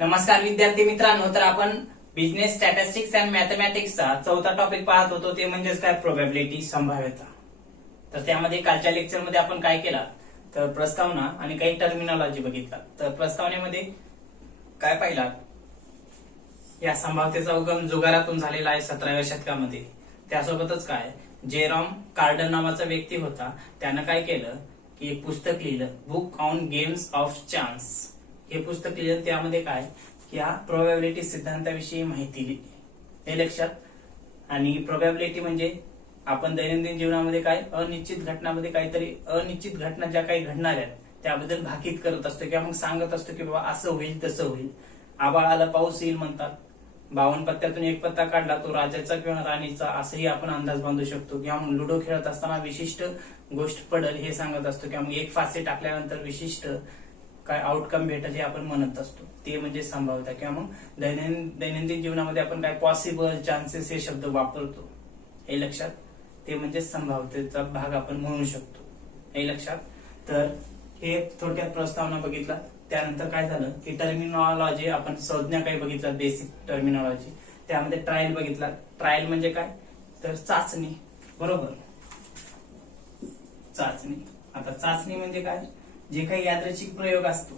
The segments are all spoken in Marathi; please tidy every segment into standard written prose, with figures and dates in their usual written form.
नमस्कार विद्यार्थी मित्रांनो, तर आपण बिझनेस स्टॅटिस्टिक्स अँड मॅथमॅटिक्सचा चौथा टॉपिक पाहत होतो, ते म्हणजेच काय प्रोबॅबिलिटी, संभाव्यता. तर त्यामध्ये कालच्या लेक्चरमध्ये आपण काय केला, तर प्रस्तावना आणि काही टर्मिनॉलॉजी बघितला. तर प्रस्तावनेमध्ये काय पाहिला, या संभाव्यतेचा उगम जुगारातून झालेला आहे 17व्या शतकामध्ये. त्यासोबतच काय, जेरॉम कार्डन नावाचा व्यक्ती होता, त्यानं काय केलं की एक पुस्तक लिहिलं, book on games of chance. हे पुस्तक लिहिलं, त्यामध्ये काय की या प्रोबॅबिलिटी सिद्धांताविषयी माहिती लिहिली. हे लक्षात. आणि प्रोबॅबिलिटी म्हणजे आपण दैनंदिन जीवनामध्ये काय अनिश्चित घटनामध्ये काहीतरी अनिश्चित घटना ज्या काही घडणार आहेत त्याबद्दल भाकीत करत असतो किंवा मग सांगत असतो की बाबा असं होईल तसं होईल. आभाळाला पाऊस येईल म्हणतात, 52 पत्त्यातून एक पत्ता काढला तो राजाचा किंवा राणीचा, असंही आपण अंदाज बांधू शकतो. किंवा मग लुडो खेळत असताना विशिष्ट गोष्ट पडेल हे सांगत असतो, किंवा मग एक फासे टाकल्यानंतर विशिष्ट काय आउटकम भेटेल हे आपण म्हणत असतो. ते म्हणजे संभाव्यता. किंवा मग दैनंदिन जीवनामध्ये आपण काय पॉसिबल, चान्सेस हे शब्द वापरतो. हे लक्षात. ते म्हणजे संभाव्यतेचा भाग आपण म्हणू शकतो. हे लक्षात. तर हे थोडक्यात प्रस्तावना बघितला. त्यानंतर काय झालं की टर्मिनॉलॉजी, आपण संज्ञा काही बघितला, बेसिक टर्मिनॉलॉजी. त्यामध्ये ट्रायल बघितला. ट्रायल म्हणजे काय, तर चाचणी. बरोबर, चाचणी. आता चाचणी म्हणजे काय, जे काही यादृच्छिक प्रयोग असतो,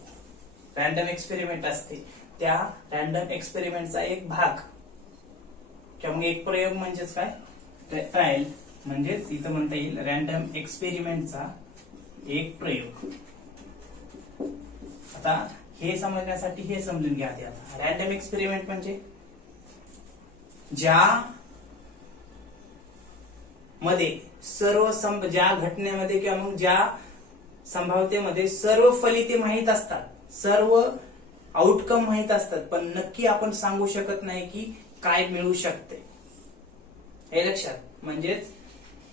रॅन्डम एक्सपेरिमेंट असते, त्या रॅन्डम एक्सपेरिमेंटचा एक भाग किंवा मग एक प्रयोग म्हणजेच काय ट्रायल. म्हणजेच इथं म्हणता येईल रॅन्डम एक्सपेरिमेंटचा एक प्रयोग. आता हे समजण्यासाठी हे समजून घ्या. आता रॅन्डम एक्सपेरिमेंट म्हणजे ज्या मध्ये ज्या घटनेमध्ये किंवा मग ज्या संभाव्यतेमध्ये सर्व फलिते माहीत असतात, सर्व आउटकम माहीत असतात, पण नक्की आपण सांगू शकत नाही की काय मिळू शकते. हे लक्षात. म्हणजेच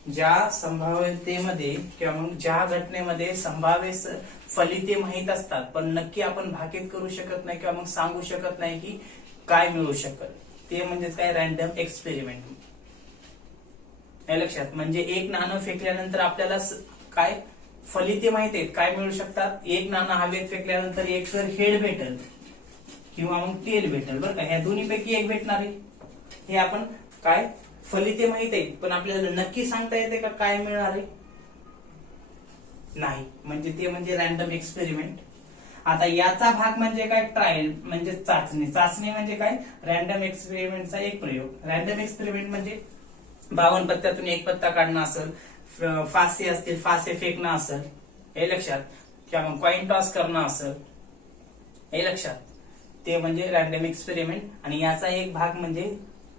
ज्या संभाव्यतेमध्ये किंवा मग ज्या घटनेमध्ये संभाव्य फलिते माहीत असतात, पण नक्की आपण भाकीत करू शकत नाही किंवा मग सांगू शकत नाही की काय मिळू शकत, ते म्हणजेच काय रॅन्डम एक्सपेरिमेंट. हे लक्षात. म्हणजे एक नाणं फेकल्यानंतर आपल्याला काय फलिते माहित आहेत, काय मिळू शकतात. एक नाणं हवेत फेकल्यानंतर एक तर हेड भेटेल किंवा मग टेल भेटेल. बरं का, ह्या दोन्हीपैकी एक भेटणार आहे. हे आपण काय फलिते माहित आहेत, पण आपल्याला नक्की सांगता येते का काय मिळणार आहे, नाही. म्हणजे ते म्हणजे रॅन्डम एक्सपेरिमेंट. आता याचा भाग म्हणजे काय ट्रायल, म्हणजे चाचणी. चाचणी म्हणजे काय, रॅन्डम एक्सपेरिमेंटचा एक प्रयोग. रॅन्डम एक्सपेरिमेंट म्हणजे 52 पत्त्यातून एक पत्ता काढणं असेल, फासे असतील फासे फेकणं असेल. हे लक्षात. किंवा मग कॉइन टॉस करणं असेल. हे लक्षात. ते म्हणजे रॅन्डम एक्सपेरिमेंट. आणि याचा एक भाग म्हणजे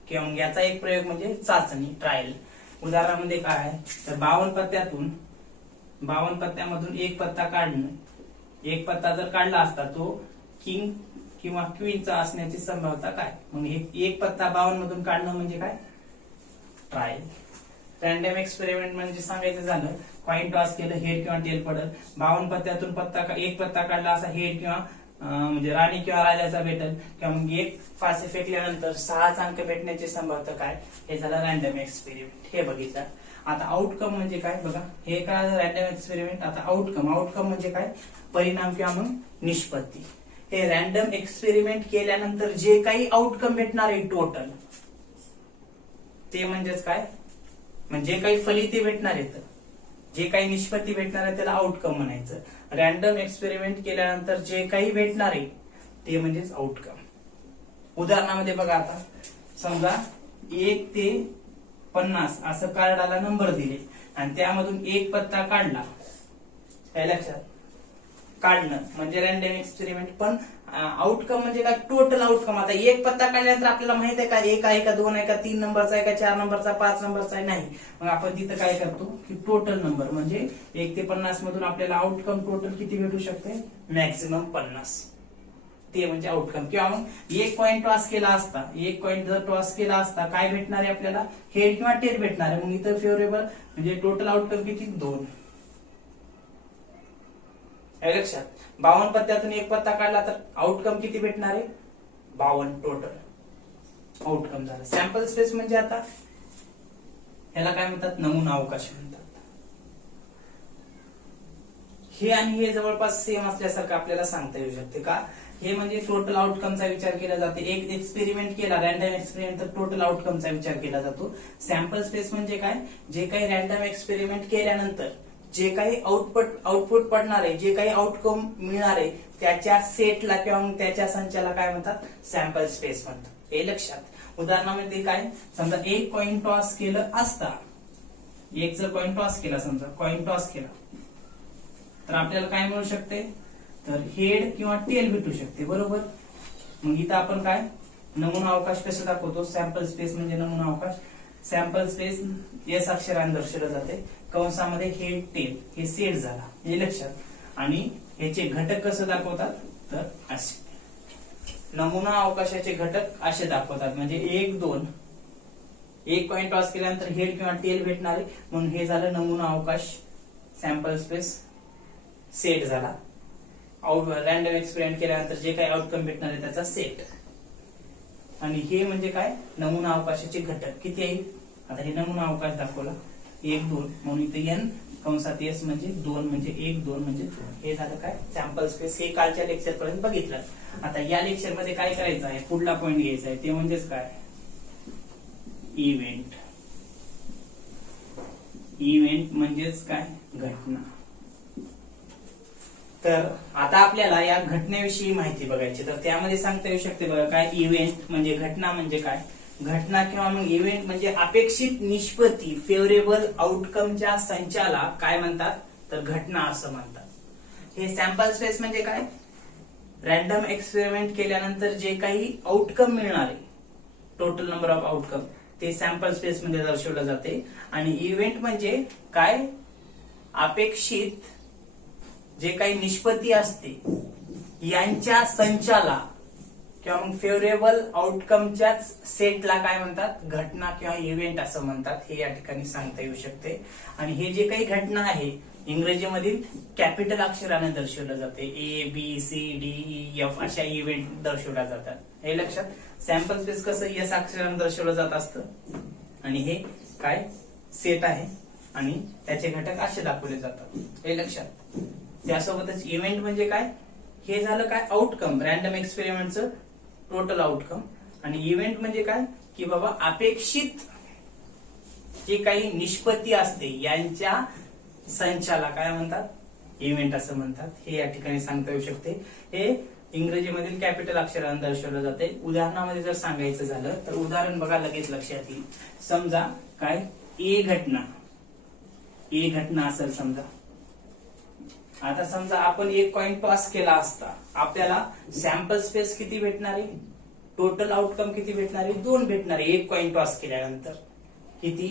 किंवा मग याचा एक प्रयोग म्हणजे चाचणी, ट्रायल. उदाहरणामध्ये काय आहे, तर 52 पत्त्यामधून एक पत्ता काढणं. एक पत्ता जर काढला असता तो किंग किंवा क्वीनचा असण्याची संभाव्यता काय. मग एक पत्ता 52 मधून काढणं म्हणजे काय ट्रायल. रॅन्डम एक्सपेरिमेंट म्हणजे सांगायचं झालं, कॉइन टॉस केलं, हेड किंवा टेल पडल. 52 पत्त्यातून एक पत्ता काढला असा हेड किंवा म्हणजे राणी किंवा राजाचा भेटेल, किंवा मग एक फासे फेकल्यानंतर 6 अंक भेटण्याची संभाव्यता काय. हे झालं रॅन्डम एक्सपेरिमेंट. हे बघितलं. आता आउटकम म्हणजे काय बघा, हे काय रॅन्डम एक्सपेरिमेंट. आता आउटकम म्हणजे काय, परिणाम किंवा मग निष्पत्ती. हे रॅन्डम एक्सपेरिमेंट केल्यानंतर जे काही आउटकम भेटणार आहे टोटल, ते म्हणजेच काय, म्हणजे काही फलिते भेटणार आहेत, जे काही निष्पत्ती भेटणार आहे त्याला आउटकम म्हणायचं. रॅन्डम एक्सपेरिमेंट केल्यानंतर जे काही भेटणार आहे ते म्हणजेच आउटकम. उदाहरणामध्ये बघा, आता समजा 1 ते 50 असं कार्डाला नंबर दिले आणि त्यामधून एक पत्ता काढला. हे लक्षात. काढणं म्हणजे रॅन्डम एक्सपेरिमेंट, पण आउटकम म्हणजे काय टोटल आउटकम. आता एक पत्ता काढल्यानंतर आपल्याला माहित आहे का एक आहे का 2 आहे का 3 नंबरचा आहे का 4 नंबरचा 5 नंबरचा आहे, नाही. मग आपण तिथं काय करतो की टोटल नंबर म्हणजे 1 ते 50 मधून आपल्याला आउटकम टोटल किती भेटू शकते, मॅक्सिमम 50. ते म्हणजे आउटकम. किंवा मग एक कॉइन टॉस केला असता, एक कॉइन जर टॉस केला असता काय भेटणार आहे आपल्याला, हेड किंवा टेल भेटणार आहे. मग इथं फेवरेबल म्हणजे टोटल आउटकम किती, 2. लक्षात. 52 पत्त्यातून एक पत्ता काढला तर आउटकम किती भेटणार आहे, 52 टोटल आउटकम झालं. सॅम्पल स्पेस म्हणजे आता ह्याला काय म्हणतात, नमुना अवकाश म्हणतात. हे आणि हे जवळपास सेम असल्यासारखं आपल्याला सांगता येऊ शकते का, हे म्हणजे टोटल आउटकमचा विचार केला जातो. एक एक्सपेरिमेंट केला रॅन्डम एक्सपेरिमेंट तर टोटल आउटकमचा विचार केला जातो. सॅम्पल स्पेस म्हणजे काय, जे काही रॅन्डम एक्सपेरिमेंट केल्यानंतर जे काही आउटपुट पडणार आहे, जे काही आउटकम मिळणार आहे त्याच्या सेटला किंवा मग त्याच्या संचाला काय म्हणतात, सॅम्पल स्पेस म्हणतात. हे लक्षात. उदाहरणामध्ये काय, समजा एक कॉइन टॉस केलं असता, एक जर कॉइन टॉस केला, समजा कॉइन टॉस केला तर आपल्याला काय मिळू शकते, तर हेड किंवा टेल भेटू शकते. बरोबर. मग इथं आपण काय नमुना अवकाश कसं दाखवतो, सॅम्पल स्पेस म्हणजे नमुना अवकाश. सॅम्पल स्पेस एस अक्षराने दर्शवलं जाते. कंसामध्ये हेड टेल हे सेट झाला, हे लक्षात. आणि ह्याचे घटक कसं दाखवतात, तर असे नमुना अवकाशाचे घटक असे दाखवतात. म्हणजे 1 2 एक कॉइन टॉस केल्यानंतर हेड किंवा टेल भेटणार आहे, म्हणून हे झालं नमुना अवकाश, सॅम्पल स्पेस सेट झाला. रॅन्डम एक्सपेरिमेंट केल्यानंतर जे काही आउटकम भेटणार आहे त्याचा सेट. आणि हे म्हणजे काय, नमुना अवकाशाचे घटक किती आहे. आता हे नमुना अवकाश दाखवला 1 2 म्हणून इथे एन कंसात एस म्हणजे 2 म्हणजे 1 2 म्हणजे 2. हे झालं काय, सॅम्पल स्पेस. हे कालच्या लेक्चर पर्यंत बघितलं. आता या लेक्चर मध्ये काय करायचं आहे, पुढला पॉइंट घ्यायचा आहे, ते म्हणजेच काय, इव्हेंट. इव्हेंट म्हणजेच काय, घटना. तर आता आपल्याला या घटनेविषयी माहिती बघायची. तर त्यामध्ये सांगता येऊ शकते बघा, काय इव्हेंट म्हणजे घटना म्हणजे काय, घटना किंवा मग इव्हेंट म्हणजे अपेक्षित निष्पत्ती, फेवरेबल आउटकमच्या संचाला काय म्हणतात, तर घटना असं म्हणतात. हे सॅम्पल स्पेस म्हणजे काय, रॅन्डम एक्सपेरिमेंट केल्यानंतर जे काही आउटकम मिळणार आहे, टोटल नंबर ऑफ आउटकम, ते सॅम्पल स्पेस मध्ये दर्शवलं जाते. आणि इव्हेंट म्हणजे काय, अपेक्षित जे काही निष्पत्ती असते यांच्या संचाला किंवा मग फेवरेबल आउटकमच्याच सेटला काय म्हणतात, घटना किंवा इव्हेंट असं म्हणतात. हे या ठिकाणी सांगता येऊ शकते. आणि हे जे काही घटना आहे इंग्रजीमधील कॅपिटल अक्षराने दर्शवलं जाते. ABCDEF अशा इव्हेंट दर्शवल्या जातात. हे लक्षात. सॅम्पल स्पेस कसं एस अक्षराने दर्शवलं जात असतं. आणि हे काय, सेट आहे आणि त्याचे घटक असे दाखवले जातात. हे लक्षात. त्यासोबतच इव्हेंट म्हणजे काय, हे झालं काय, आउटकम, रॅन्डम एक्सपेरिमेंटचं टोटल आउटकम. आणि इव्हेंट म्हणजे काय, की बाबा अपेक्षित जे काही निष्पत्ती असते यांच्या संचाला काय म्हणतात, इव्हेंट असं म्हणतात. हे या ठिकाणी सांगता येऊ शकते. हे इंग्रजीमधील कॅपिटल अक्षराने दर्शवलं जाते. उदाहरणामध्ये जर सांगायचं झालं तर उदाहरण बघा, लगेच लक्षात येईल. समजा काय, ए घटना असेल समजा. आता समजा आपण एक कॉइन टॉस केला असता, आपल्याला सॅम्पल स्पेस किती भेटणार आहे, टोटल आउटकम किती भेटणार आहे, 2 भेटणार आहे. एक कॉइन टॉस केल्यानंतर किती,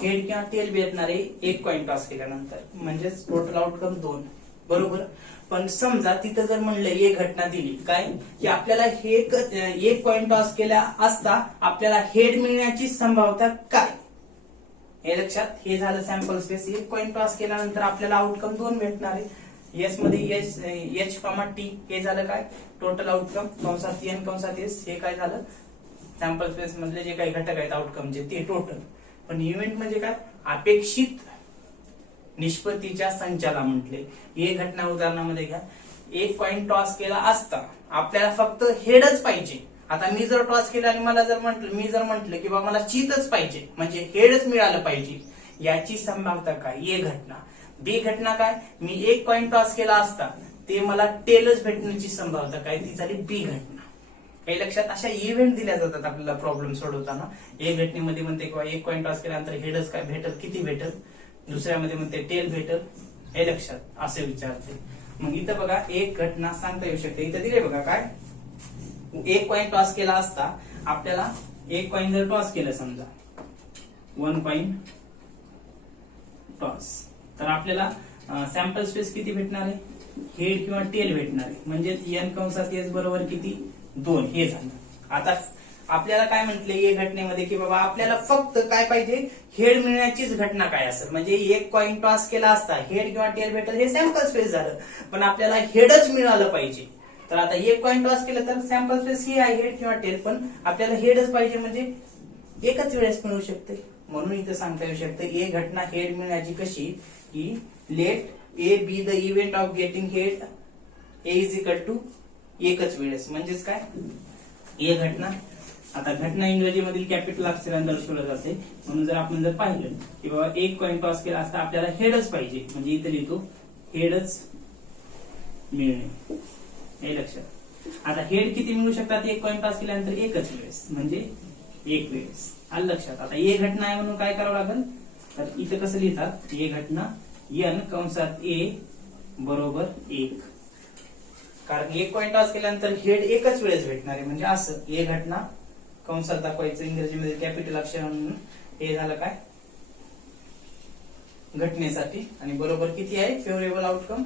हेड किंवा टेल भेटणार आहे एक कॉइन टॉस केल्यानंतर, म्हणजेच टोटल आउटकम 2. बरोबर. पण समजा तिथं जर म्हणलं एक घटना दिली काय, की आपल्याला हे एक कॉइन टॉस केला असता आपल्याला हेड मिळण्याची संभाव्यता काय, हे लक्षात. हे झालं सॅम्पल स्पेस. एक कॉइन टॉस केल्यानंतर आपल्याला आउटकम 2 भेटणार आहे. एस मध्ये H, T हे झालं काय, टोटल आउटकम, कंसात एन कंसात एस. हे काय झालं, सॅम्पल स्पेस मधले जे काही घटक आहेत आउटकमचे ते टोटल. पण इव्हेंट म्हणजे काय, अपेक्षित निष्पत्तीच्या संचाला म्हटले. हे घटना उदाहरणामध्ये घ्या, एक कॉइन टॉस केला असता आपल्याला फक्त हेडच पाहिजे. आता मी जर टॉस केला आणि मी जर म्हंटल की बाबा मला चीतच पाहिजे, म्हणजे हेडच मिळालं पाहिजे, याची संभाव्यता काय, ये घटना. बी घटना काय, मी एक कॉइन टॉस केला असता ते मला टेलच भेटण्याची संभाव्यता काय, ती झाली बी घटना. काही लक्षात. अशा इव्हेंट दिल्या जातात आपल्याला प्रॉब्लेम सोडवताना. एक घटनेमध्ये म्हणते किंवा एक कॉइन टॉस केल्यानंतर हेडच काय भेटल, किती भेटल, दुसऱ्यामध्ये म्हणते टेल भेटल. हे लक्षात असे विचारते. मग इथं बघा एक घटना सांगता येऊ शकते. इथं दिले बघा काय, एक कॉइन टॉस केला असता आपल्याला, एक कॉइन जर टॉस केलं समजा 1 कॉइन टॉस, तर आपल्याला सॅम्पल स्पेस किती भेटणार आहे, हेड किंवा टेल भेटणार आहे. म्हणजे एन कंसात एस बरोबर किती, 2. हे झालं. आता आपल्याला काय म्हटले या घटनेमध्ये, की बाबा आपल्याला फक्त काय पाहिजे, हेड मिळण्याचीच घटना काय असेल. म्हणजे एक कॉइन टॉस केला असता हेड किंवा टेल भेटेल, हे सॅम्पल स्पेस झालं. पण आपल्याला हेडच मिळालं पाहिजे. तर आता एक कॉइन टॉस केलं तर सॅम्पल स्पेस ही आहे हेड किंवा टेल, पण आपल्याला हेडच पाहिजे, म्हणजे एकच वेळेस मिळू शकते. म्हणून इथं सांगता येऊ शकतं ए घटना हेड मिळण्याची कशी, की let A be the event of getting head, A is equal to एकच वेळेस. म्हणजेच काय, ए घटना. आता घटना इंग्रजीमधील कॅपिटल अक्षराने दर्शवलं जाते. म्हणून जर आपण जर पाहिलं की बाबा एक कॉइन टॉस केला असता आपल्याला हेडच पाहिजे, म्हणजे इथे लिहितो हेडच मिळणे, हे लक्षात. आता हेड किती मिळू शकतात एक कॉइन टॉस केल्यानंतर? एकच वेळेस, म्हणजे एक वेळेस. आलं लक्षात. आता ए घटना आहे म्हणून काय करावं लागेल, तर इथं कसं लिहितात, ए घटना n कंसात ए बरोबर 1. कारण एक कॉइन टॉस केल्यानंतर हेड एकच वेळेस भेटणार आहे, म्हणजे असं ए घटना कंसात दाखवायचं इंग्रजीमध्ये कॅपिटल अक्षर म्हणून. हे झालं काय, घटनेसाठी. आणि बरोबर किती आहे, फेवरेबल आउटकम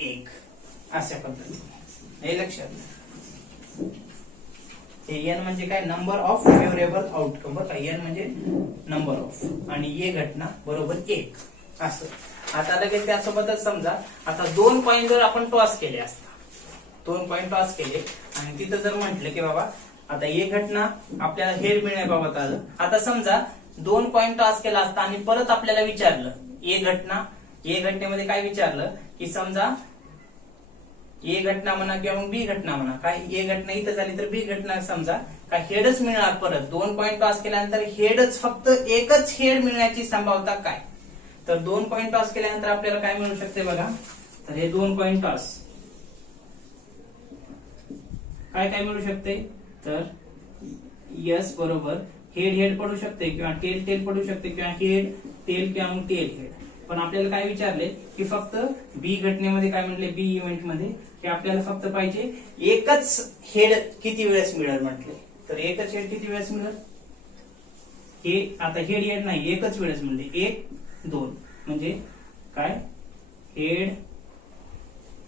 1. अशा पद्धतीने हे लक्षात. हे एन म्हणजे काय, नंबर ऑफ फेवरेबल आउटकम. बरं, एन म्हणजे नंबर ऑफ, आणि ए घटना बरोबर 1 असं. आता लगेच त्यासोबतच समजा आता 2 कॉइन जर आपण टॉस केले असता, 2 कॉइन टॉस केले आणि तिथं जर म्हटलं की बाबा आता एक घटना आपल्याला हेड मिळण्याबाबत आलं. आता समजा 2 कॉइन टॉस केला असता आणि परत आपल्याला विचारलं ए घटना, ए घटनेमध्ये काय विचारलं की समजा ए घटना म्हणा किंवा मग बी घटना म्हणा, काय ए घटना इथं झाली तर बी घटना समजा, काय हेडच मिळणार. परत 2 कॉइन टॉस केल्यानंतर हेडच, फक्त एकच हेड मिळण्याची संभाव्यता काय, तर 2 कॉइन टॉस केल्यानंतर आपल्याला काय मिळू शकते बघा. तर हे 2 कॉइन टॉस काय काय मिळू शकते, तर यस बरोबर हेड हेड पडू शकते किंवा टेल टेल पडू शकते किंवा हेड टेल किंवा मग टेल हेड. पण आपल्याला काय विचारले की फक्त बी घटनेमध्ये काय म्हटले, बी इव्हेंट मध्ये की आपल्याला फक्त पाहिजे एकच हेड किती वेळेस मिळेल म्हटले. तर एकच हेड किती वेळेस मिळेल, हे आता हेड हेड नाही, एकच वेळेस म्हणजे 1 2, म्हणजे काय हेड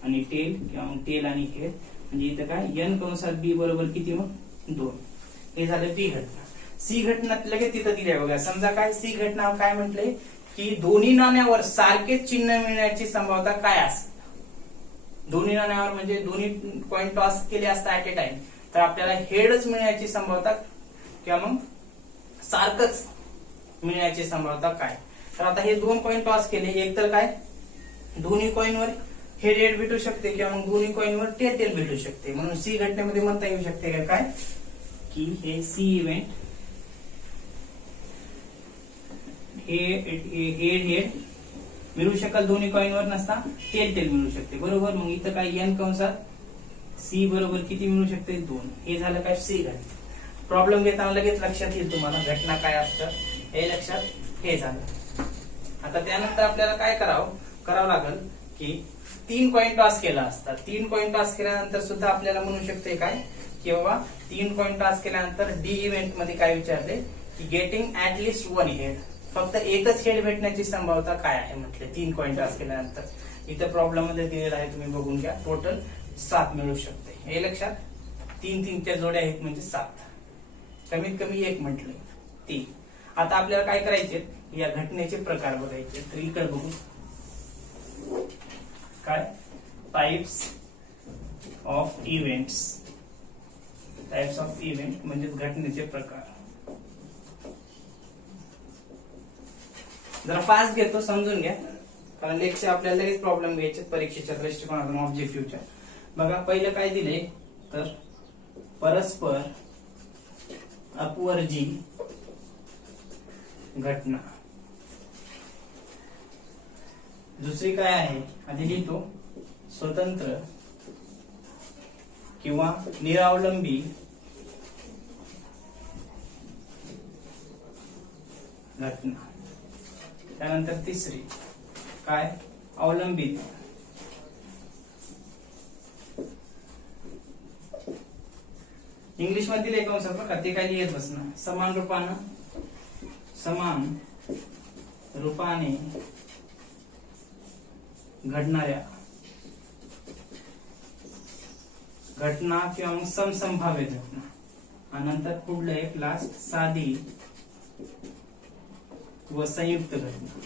आणि टेल किंवा मग टेल आणि हेड. म्हणजे इथं काय एन कंसात बी बरोबर किती मग 2. हे झालं बी घटना. सी घटना लगेच तिथं दिली बघा. समजा काय सी घटना काय म्हटले की दोन्ही नाण्यावर सारखेच चिन्ह मिळण्याची संभाव्यता काय असते. दोन्ही नाण्यावर म्हणजे दोन्ही कॉइन टॉस केले असता ऍट ए टाइम, तर आपल्याला हेडच मिळण्याची संभाव्यता किंवा मग सारखंच मिळण्याची संभाव्यता काय. तर आता हे 2 कॉइन टॉस केले, एक तर काय दोन्ही कॉइनवर हेड हेड भेटू शकते किंवा मग दोन्ही कॉइनवर टेल टेल भेटू शकते. म्हणून सी घटनेमध्ये म्हणता येऊ शकते का काय की हे सी इव्हेंट हेड हेड मिळू शकेल, दोन्ही कॉइनवर नसता टेल टेल मिळू शकते. बरोबर, मग इथं काय एन कंसात सी बरोबर किती मिळू शकते 2. हे झालं काय सी घटना. प्रॉब्लेम घेताना लगेच लक्षात येईल तुम्हाला घटना काय असतं हे लक्षात. हे झालं. आता त्यानंतर आपल्याला काय करावं लागेल की 3 कॉइन टॉस केला असता. 3 कॉइन टॉस केल्यानंतर सुद्धा आपल्याला म्हणू शकते काय की बाबा 3 कॉइन टॉस केल्यानंतर डी इव्हेंट मध्ये काय विचारले की गेटिंग ऍट लिस्ट 1 हेड, फक्त एकच हेड भेटण्याची संभाव्यता काय आहे म्हटले 3 कॉइन टॉस केल्यानंतर. इथं प्रॉब्लेम मध्ये दिलेला आहे, तुम्ही बघून घ्या. टोटल 7 मिळू शकते. हे लक्षात. 3 3च्या जोड्या आहेत म्हणजे 7, कमीत कमी 1 म्हटले 3. आता आपल्याला काय करायचे, या घटनेचे प्रकार बघायचे. तर इकडे बघू काय types of events. Types of event म्हणजे घटनेचे प्रकार. जरा फास्ट घेतो, समजून घ्या, कारण लेक्चर आपल्याला लगेच प्रॉब्लेम घ्यायचे परीक्षेच्या दृष्टिकोनातून ऑब्जेक्टिव्हच्या. बघा पहिलं काय दिले, तर परस्पर अपवर्जी घटना. दुसरी काय आहे, आधी लिहितो स्वतंत्र किंवा निरावलंबी घटना. त्यानंतर तिसरी काय अवलंबित इंग्लिश मध्ये लिहायचं कंसात बघा, ते काय लिहित बसणं. समान रूपाने घडणाऱ्या घटना किंवा मग समसंभाव्य घटना. आणि नंतर पुढलं एक लास्ट साधी व संयुक्त घटना.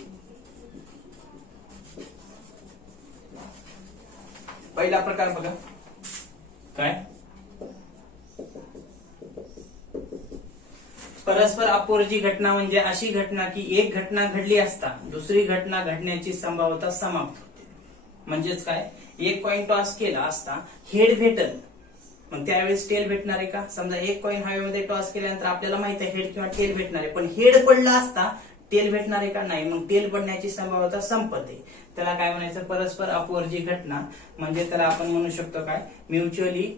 पहिला प्रकार बघा काय परस्पर अपवर्जी घटना. म्हणजे अशी घटना की एक घटना घडली असता दुसरी घटना घडण्याची संभाव्यता समाप्त होते. म्हणजेच काय, एक कॉइन टॉस केला असता हेड भेटल, मग त्यावेळेस टेल भेटणार आहे का? समजा एक कॉइन हवेमध्ये टॉस केल्यानंतर आपल्याला माहित आहे हेड किंवा टेल भेटणार आहे, पण हेड पडला असता टेल भेटणार आहे का? नाही. मग टेल पडण्याची संभाव्यता संपते. त्याला काय म्हणायचं? परस्पर अपवर्जी घटना. म्हणजे त्याला आपण म्हणू शकतो काय? Mutually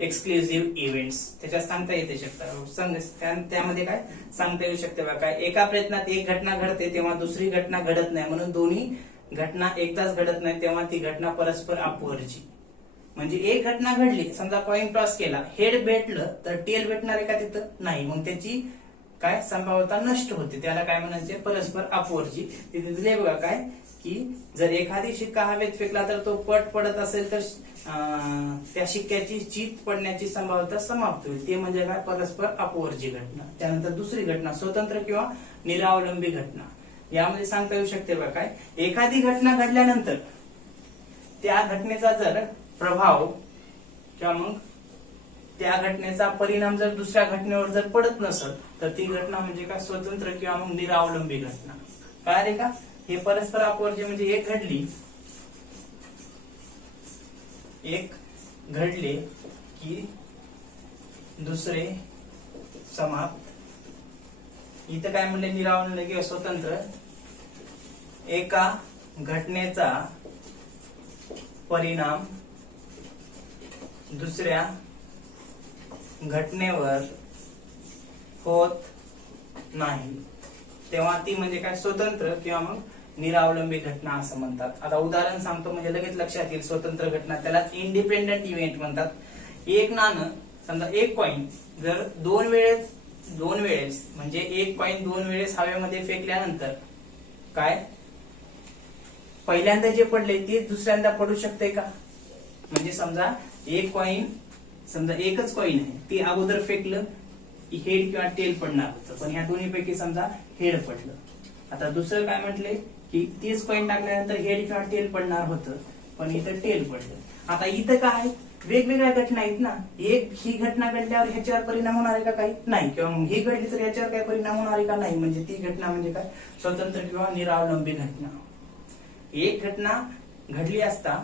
exclusive events. त्याच्यात सांगता येते शकता त्यामध्ये काय सांगता येऊ शकते बघा, काय एका प्रयत्नात एक घटना घडते तेव्हा दुसरी घटना घडत नाही, म्हणून दोन्ही घटना एकदाच घडत नाही तेव्हा ती घटना परस्पर अपवर्जी. म्हणजे एक घटना घडली, समजा कॉइन टॉस केला, हेड भेटलं तर टेल भेटणार आहे का तिथं? नाही. मग त्याची काय संभाव्यता नष्ट होते. त्याला काय म्हणायचे? परस्पर अपवर्जी. तिथे दिले बघा काय की जर एखादी शिक्का हवेत फेकला तर तो पडत असेल तर त्या शिक्क्याची चित पडण्याची संभाव्यता समाप्त होईल. ते म्हणजे काय? परस्पर अपवर्जी घटना. त्यानंतर दुसरी घटना स्वतंत्र किंवा निरावलंबी घटना. यामध्ये सांगता येऊ शकते बघा काय, एखादी घटना घडल्यानंतर त्या घटनेचा जर प्रभाव किंवा मग त्या घटनेचा परिणाम जर दुसऱ्या घटनेवर जर पडत नसत तर ती घटना म्हणजे काय? स्वतंत्र किंवा मग निरावलंबी घटना. कळाले का? हे परस्पर अपवर्जी म्हणजे एक घडले की दुसरे समाप्त. इथं काय म्हणले? निरावलंबी किंवा स्वतंत्र. एका घटनेचा परिणाम दुसऱ्या घटनेवर होत नाही तेव्हा ती म्हणजे काय? स्वतंत्र किंवा मग निरावलंबी घटना असं म्हणतात. आता उदाहरण सांगतो म्हणजे लगेच लक्षात येईल. स्वतंत्र घटना त्याला इंडिपेंडंट इव्हेंट म्हणतात. एक नाणं, समजा एक कॉइन जर दोन वेळेस म्हणजे एक कॉइन दोन वेळेस हवेमध्ये फेकल्यानंतर काय पहिल्यांदा जे पडले ते दुसऱ्यांदा पडू शकते का? म्हणजे समजा एक कॉइन, समजा एकच कॉइन आहे, ती अगोदर फेकलं की हेड किंवा टेल पडणार होतं, पण ह्या दोन्हीपैकी समजा हेड पडलं. आता दुसरं काय म्हटले की तीच कॉइन टाकल्यानंतर हेड किंवा टेल पडणार होतं, पण इथं टेल पडलं. आता इथं काय वेगवेगळ्या घटना आहेत ना, एक ही घटना घडल्यावर ह्याच्यावर परिणाम होणार आहे का? काही नाही. किंवा मग ही घडली तर ह्याच्यावर काय परिणाम होणार आहे का? नाही. म्हणजे ती घटना म्हणजे काय? स्वतंत्र किंवा निरावलंबी घटना. एक घटना घडली असता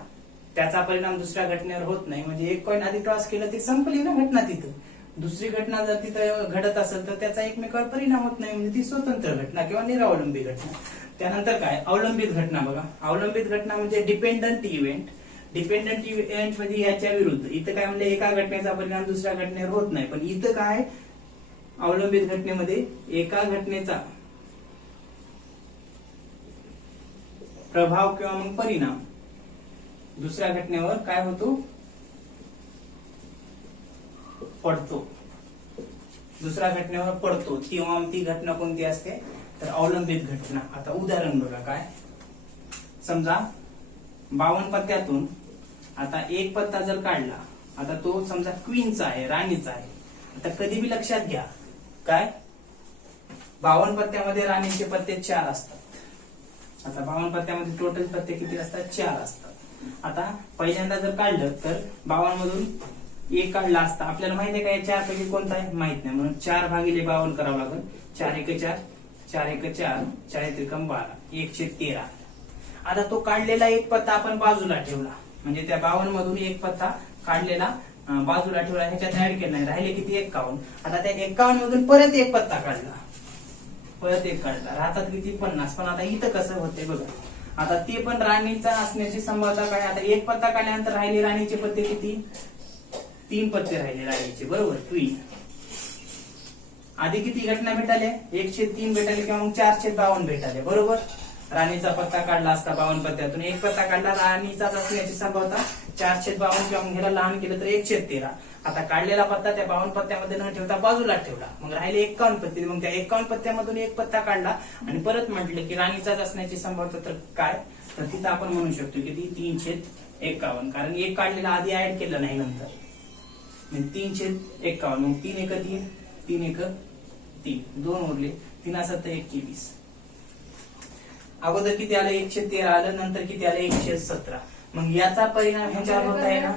त्याचा परिणाम दुसऱ्या घटनेवर होत नाही, म्हणजे एक कॉइन आधी टॉस केलं ती संपली ना घटना तिथं. दुसरी घटना जर तिथं घडत असेल तर त्याचा एकमेकावर परिणाम होत नाही, म्हणजे ती स्वतंत्र घटना किंवा निरावलंबी घटना. त्यानंतर काय? अवलंबित घटना. बघा, अवलंबित घटना म्हणजे डिपेंडंट इव्हेंट. डिपेंडंट इव्हेंट म्हणजे याच्या विरुद्ध. इथं काय म्हणजे एका घटनेचा परिणाम दुसऱ्या घटनेवर होत नाही, पण इथं काय अवलंबित घटनेमध्ये एका घटनेचा प्रभाव किंवा मग परिणाम दुसऱ्या घटनेवर काय होतो? पडतो. दुसऱ्या घटनेवर पडतो. किंवा ती घटना कोणती असते? तर अवलंबित घटना. आता उदाहरण बघा काय, समजा 52 पत्त्यातून आता एक पत्ता जर काढला, आता तो समजा क्वीनचा आहे, राणीचा आहे. आता कधी बी लक्षात घ्या काय 52 पत्त्यामध्ये राणीचे पत्ते 4 असतात. आता 52 पत्त्यामध्ये टोटल पत्ते किती असतात? 4 असतात. आता पहिल्यांदा जर काढलं तर 52 मधून एक काढला असता, आपल्याला माहिती आहे का 4 पैकी कोणता आहे? माहित नाही, म्हणून 4/52 करावं लागेल. 4 1 4, 4 1 4, 4 त्रिकम 12, 1/13. आता तो काढलेला एक पत्ता आपण बाजूला ठेवला, म्हणजे त्या 52 मधून एक पत्ता काढलेला बाजूला ठेवला, ह्याच्यात ऍड केला नाही, राहिले किती? 51. आता त्या 51 मधून परत एक पत्ता काढला, परत एक काढला, राहतात किती? 50. पण आता इथं कसं होते बघा, आता ते पण राणीचा असण्याची संभाव्यता काय? आता एक पत्ता काढल्यानंतर राहिले राणीचे पत्ते किती? 3 पत्ते राहिले राणीचे, बरोबर, क्वीन. आधी किती घटना भेटाले? 1/3 भेटाले किंवा मग 4/52 भेटाले, बरोबर. राणीचा पत्ता काढला असता 52 पत्त्यातून, एक पत्ता काढला राणीचाच असण्याची संभाव्यता 4/52 किंवा मग ह्याला लहान केलं तर 1/13. आता काढलेला पत्ता त्या 52 पत्त्यामध्ये न ठेवता बाजूला ठेवला, मग राहिले 51 पत्ते. मग त्या 51 पत्त्यामधून एक पत्ता काढला आणि परत म्हटलं की राणीचाच असण्याची संभाव्यता तर काय? तर तिथं आपण म्हणू शकतो की ती 3/51, कारण एक काढलेला आधी ऍड केलं नाही नंतर, 3/51. मग 3 1 3, 3 1 3, 2 उरले, 3 7 21. अगोदर किती आलं? 1/13 आलं, नंतर किती आलं? 1/17. मग याचा परिणाम ह्याच्यावर होत आहे ना,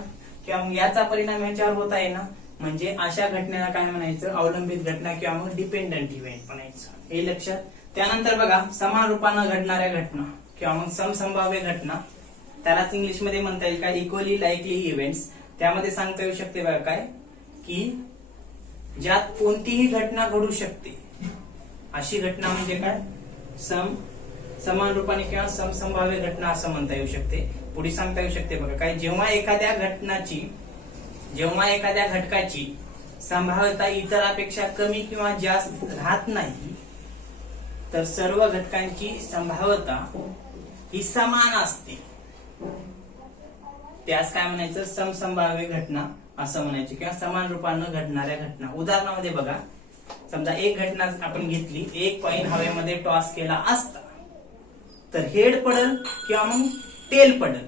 किंवा मग याचा परिणाम ह्याच्यावर होत आहे ना, म्हणजे अशा घटनेला काय म्हणायचं? अवलंबित घटना किंवा मग डिपेंडंट इव्हेंट म्हणायचं. हे लक्षात. त्यानंतर बघा, समान रूपानं घडणाऱ्या घटना किंवा मग समसंभाव्य घटना. त्यालाच इंग्लिशमध्ये म्हणता येईल काय, इक्वली लाईकली इव्हेंट्स. त्यामध्ये सांगता येऊ शकते बघा काय, की ज्यात कोणतीही घटना घडू शकते अशी घटना म्हणजे काय, समान रूपाने किंवा समसंभाव्य घटना असं म्हणता येऊ शकते. पुढे सांगता येऊ शकते बघा काय, जेव्हा एखाद्या घटकाची संभाव्यता इतरापेक्षा कमी किंवा जास्त राहत नाही तर सर्व घटकांची संभाव्यता ही समान असते. त्यास काय म्हणायचं, समसंभाव्य घटना असं म्हणायचं किंवा समान रूपानं घडणाऱ्या घटना. उदाहरणामध्ये बघा, समजा एक घटना आपण घेतली, एक कॉइन हवेमध्ये टॉस केला असता तर हेड पडल किंवा मग टेल पडल.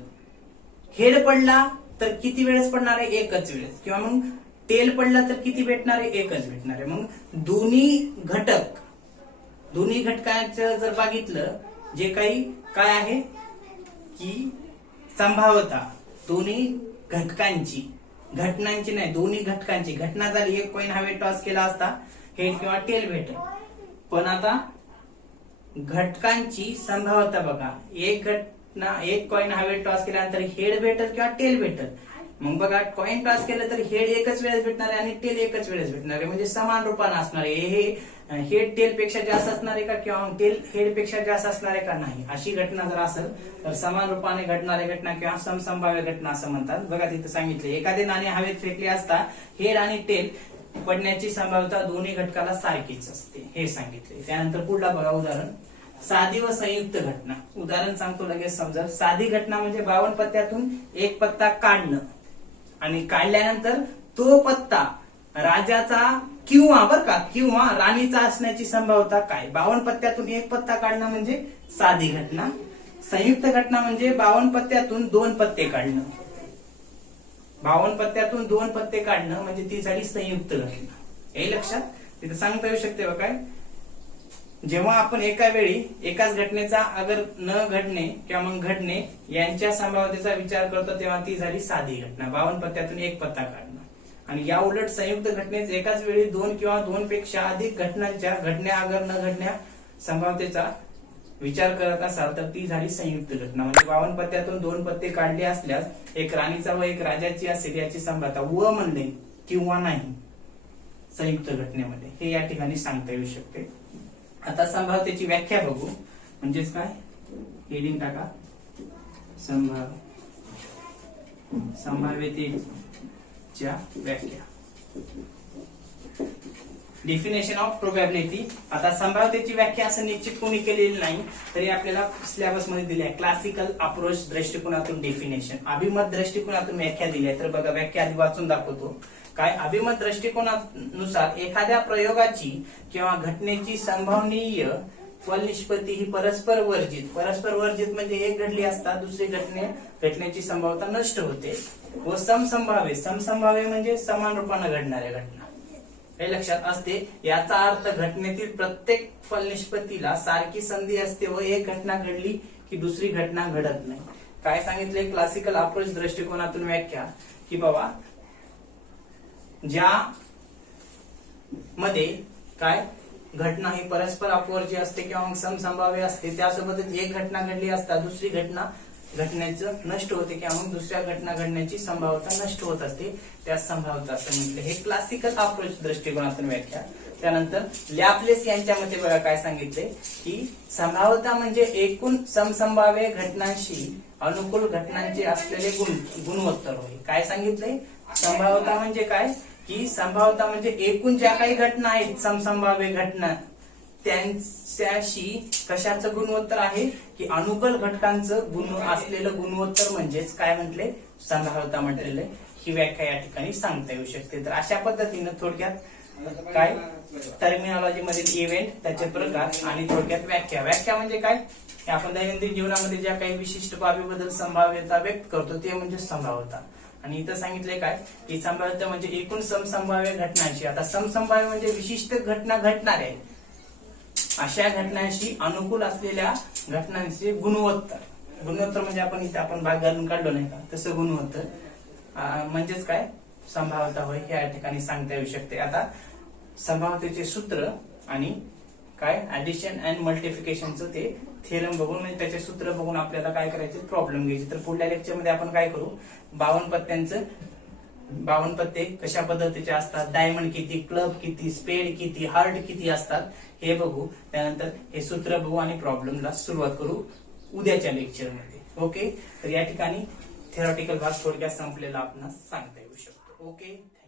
हेड पडला तर किती वेळेस पडणार आहे, एकच वेळेस. किंवा मग टेल पडला तर किती भेटणार आहे, एकच भेटणार आहे. मग दोन्ही घटकांचं जर बघितलं, जे काही काय आहे की संभाव्यता दोन्ही घटकांची, घटनांची नाही, दोन्ही घटकांची. घटना झाली, एक कॉइन हवे टॉस केला असता हेड किंवा टेल भेटेल. पण आता घटकांची संभाव्यता बघा, एक कॉइन हवे टॉस केल्यानंतर हेड भेटेल किंवा टेल भेटेल. मग बघा, कॉइन टॉस केलं तर हेड एकच वेळेस भेटणार आहे आणि टेल एकच वेळेस भेटणार आहे, म्हणजे समान रूपाने असणार आहे. हे हेड टेल पेक्षा जास्त असणार आहे का किंवा टेल हेड पेक्षा जास्त असणार आहे का, नाही. अशी घटना जर असेल तर समान रूपाने घडणारी घटना किंवा समसंभाव्य घटना असं म्हणतात. बघा तिथे सांगितले, एखादे नाणे हवेत फेकले असता हेड आणि टेल पडण्याची संभाव्यता दोन्ही घटकाला सारखीच असते, हे सांगितले. त्यानंतर पुढला बघा उदाहरण, साधी व संयुक्त घटना. उदाहरण सांगतो लगेच समजा. साधी घटना म्हणजे 52 पत्त्यातून एक पत्ता काढणं आणि काढल्यानंतर तो पत्ता राजाचा किंवा राणीचा असण्याची संभाव्यता काय. 52 पत्त्यातून एक पत्ता काढणं म्हणजे साधी घटना. संयुक्त घटना म्हणजे 52 पत्त्यातून 2 पत्ते काढणं. 52 पत्त्यातून 2 पत्ते काढणं म्हणजे ती झाली संयुक्त घटना. हे लक्षात तिथे सांगता येऊ शकते बघा काय, जेव्हा आपण एका वेळी एकाच घटनेचा अगर न घडणे किंवा मग घडणे यांच्या संभाव्यतेचा विचार करतो तेव्हा ती झाली साधी घटना, 52 पत्त्यातून एक पत्ता काढणं. आणि या उलट संयुक्त घटनेत एकाच वेळी 2 किंवा 2 पेक्षा अधिक घटनांच्या घडण्या अगर न घडण्या संभाव्यतेचा विचार करत असाल तर ती झाली संयुक्त घटना. म्हणजे 52 पत्त्यातून 2 पत्ते काढले असल्यास एक राणीचा व एक राजाची असेल याची संभाव्यता, व म्हणले किंवा नाही संयुक्त घटनेमध्ये, हे या ठिकाणी सांगता येऊ शकते. आता संभाव्यतेची व्याख्या बघू. म्हणजेच काय, हेडिंग टाका, संभाव्यतेच्या व्याख्या. Definition of probability. आता संभाव्यतेची व्याख्या असं निश्चित कोणी केलेली नाही, तरी आपल्याला सिलेबस मध्ये दिली आहे. क्लासिकल अप्रोच दृष्टिकोनातून डेफिनेशन, अभिमत दृष्टिकोनातून व्याख्या दिली आहे. तर बघा व्याख्या आधी वाचून दाखवतो. काय, अभिमत दृष्टिकोनानुसार एखाद्या प्रयोगाची किंवा घटनेची संभावनीय फल निष्पत्ती ही परस्पर वर्जित म्हणजे एक घडली असता दुसरी घटनेची संभाव्यता नष्ट होते. व समसंभाव्य म्हणजे समान रूपाने घडणाऱ्या घटना, हे लक्षात असते. याचा अर्थ घटनेतील प्रत्येक फल निष्पत्तीला सारखी संधी असते व एक घटना घडली की दुसरी घटना घडत नाही. काय सांगितले क्लासिकल अप्रोच दृष्टिकोनातून व्याख्या, की बाबा ज्या मध्ये काय घटना ही परस्पर अपवर्जी असते किंवा मग समसंभाव्य असते, त्यासोबतच एक घटना घडली असता दुसरी घटना घटनेचं नष्ट होते किंवा मग दुसऱ्या घटना घडण्याची संभाव्यता नष्ट होत असते, त्यास संभाव्यता असं म्हटलं. हे क्लासिकल अप्रोच दृष्टिकोनातून व्याख्या. त्यानंतर लॅपलेस यांच्या मते बघा काय सांगितले, की संभाव्यता म्हणजे एकूण समसंभाव्य घटनांशी अनुकूल घटनांचे असलेले गुणोत्तर होय. काय सांगितले, संभाव्यता म्हणजे काय, की संभाव्यता म्हणजे एकूण ज्या काही घटना आहेत समसंभाव्य घटना त्यांच्याशी कशाचं गुणोत्तर आहे, की अनुकूल घटकांचं असलेलं गुणोत्तर म्हणजेच काय म्हटले, संभाव्यता म्हटलेलं. ही व्याख्या या ठिकाणी सांगता येऊ शकते. तर अशा पद्धतीनं थोडक्यात काय टर्मिनॉलॉजी मधील इव्हेंट, त्याचे प्रकार आणि थोडक्यात व्याख्या म्हणजे काय, आपण दैनंदिन जीवनामध्ये ज्या काही विशिष्ट बाबीबद्दल संभाव्यता व्यक्त करतो ते म्हणजे संभाव्यता. आणि इथं सांगितले काय, की संभाव्यता म्हणजे एकूण समसंभाव्य घटनांची. आता समसंभाव्य म्हणजे विशिष्ट घटना घडणार आहे अशा घटनांशी अनुकूल असलेल्या घटनांचे गुणोत्तर म्हणजे आपण भाग घालून काढलो नाही का, तसं गुणोत्तर म्हणजेच काय संभाव्यता होय, हे या ठिकाणी सांगता येऊ शकते. आता संभाव्यतेचे सूत्र आणि काय ऍडिशन अँड मल्टिप्लिकेशनचं ते थेरम बघून म्हणजे त्याचे सूत्र बघून आपल्याला काय करायचे, प्रॉब्लेम घ्यायचे. तर पुढल्या लेक्चरमध्ये आपण काय करू, 52 पत्ते कशा पद्धतीचे असतात, डायमंड किती, क्लब किती, स्पेड किती, हार्ट किती असतात हे बघू. त्यानंतर हे सूत्र बघू आणि प्रॉब्लेमला सुरुवात करू उद्याच्या लेक्चरमध्ये. ओके, तर या ठिकाणी थेरॉटिकल भाग थोडक्यात संपलेला आपणास सांगता येऊ शकतो. ओके.